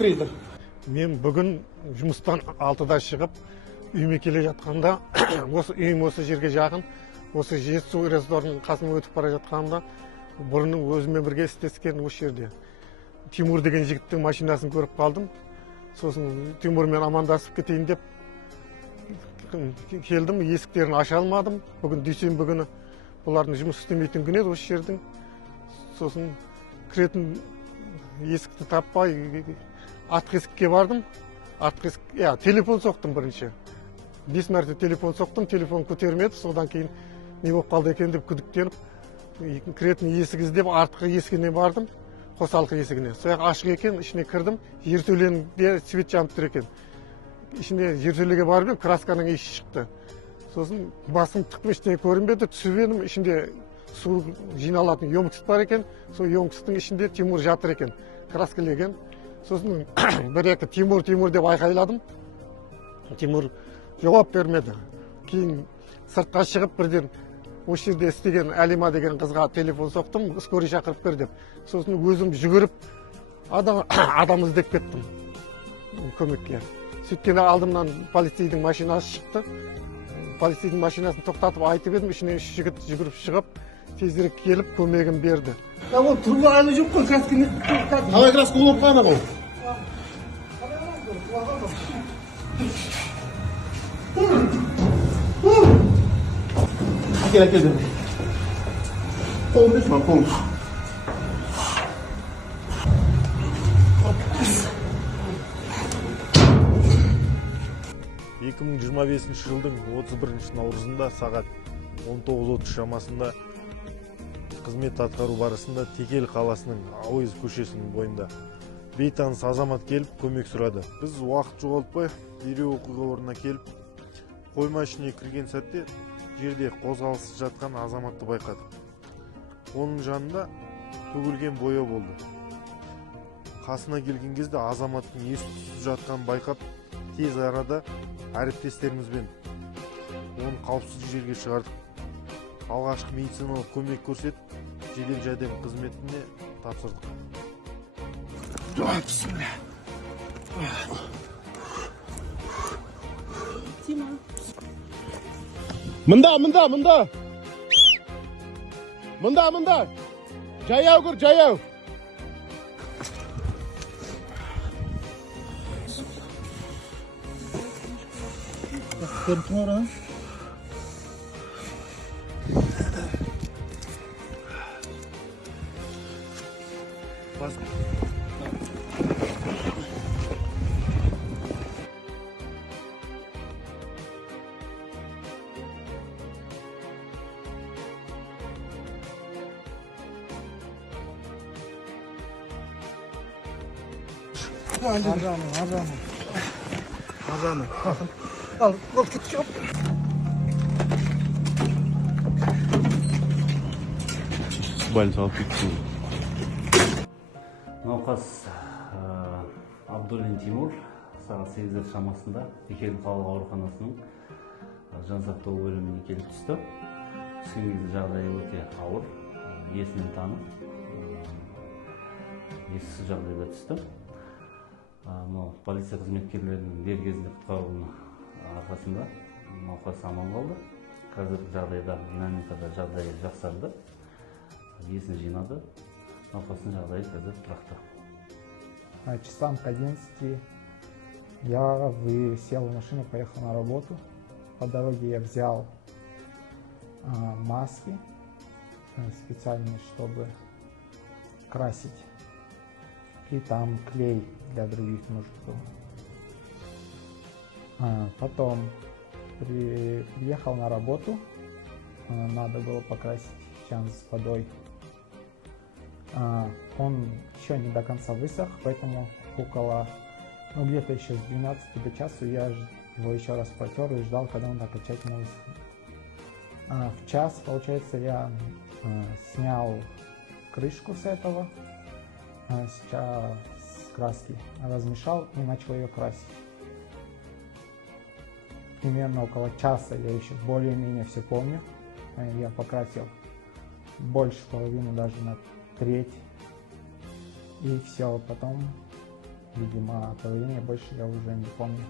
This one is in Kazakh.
Көтір. Мен бүгін жұмыстан 6-да шығып, үйіме келе жатқанда, үйім осы жерге жақын, осы Жетісу ресторанының қасынан өтіп бара жатқанда, бұрын өзімен бірге істескен осы жерде. Тимур деген жігіттің машинасын көріп қалдым. Сосын Тимурмен амандасып кетейін деп келдім, есіктерін аша алмадым. Бүгін дүйсенбі күні бұлардың жұмыс істемейтін күні еді осы жердің. Сосын кіретін есікті таппай артқы есікке бардым. Телефон соқтым бірінші. 5 мәрте телефон соқтым, телефон көтермеді. Содан кейін не болып қалды екен деп күдіктеніп, кіретін есік іздеп артқы есігіне бардым, қосалқы есігіне. Сояқ ашық екен, ішіне кірдім, жертөленде свет жанып тұр екен. Ішіне жертөлеге барып едім, красканың иісі шықты. Сосын басым тықпы, ештеңе көрінбеді, түсіп едім, ішінде су жиналатын емкіс бар екен. Сол емкістің ішінде Тимур жатыр екен, краскілеген. Сосын бір-екі Тимур деп айқайладым. Тимур жауап бермеді. Кейін сыртқа шығып бірден осы жерде істеген Әлима деген қызға телефон соқтым, скорый шақырып бер деп. Сосын өзім жүгіріп адам іздеп кеттім көмекке. Сөйткенде алдымнан полицейдің машинасы шықты. Полицейдің машинасын тоқтатып айтып едім, ішіне 3 жігіт жүгіріп шығып, тезірек келіп көмегін берді. Ол тұрғаны жоқ қой, красканы. Қалай краска болып қана бұл? Әкел. Қолым бес ма, қолым. 2025 жылдың 31 наурызында сағат 19:30 шамасында қызмет атқару барысында Текел қаласының Ауыз көшесінің бойында бейтаныс азамат келіп көмек сұрады. Біз уақыт жоғалтпай дереу оқиға орнына келіп, қойма ішіне кірген сәтте жерде қозғалыссыз жатқан азаматты байқадық. Оның жанында төгілген бояу болды. Қасына келген кезде азаматтың ес-түссіз жатқанын байқап, тез арада әріптестерімізбен оны қауіпсіз жерге шығардық. Алғашқы медициналық көмек көрсетіп, жедел жәрдем қызметіне тапсырдық. Мында. Жаяу кір, жаяу. Арзаны. Ал, бол кетіп. Больница алып кетті. Науқас Абдуллин Тимур сағат 8 шамасында Текел қалалық ауруханасының жан сақтау бөліміне келіп түсті. Түскен кезде жағдайы өте ауыр, есінен танып, ессіз жағдайда түсті. Полиция қызметкерлерінің дер кезінде құтқаруының арқасында науқас аман қалды. Қазіргі жағдайда динамикада жағдайы жақсарды, есін жинады. Науқастың жағдайы қазір тұрақты. Часам к 11 я сел в машину, поехал на работу. По дороге я взял маски специальные, чтобы красить. И там клей для других нужд был. Потом приехал на работу, надо было покрасить чан с водой. Он еще не до конца высох, поэтому где-то еще с 12 до часу я его еще раз протер и ждал, когда он окончательно высохнет. В час, получается, я снял крышку с этого, сейчас с краски размешал и начал ее красить. примерно около часа я еще более-менее все помню. Я покрасил больше половины, даже на треть. И все, потом, видимо, половине больше я уже не помню.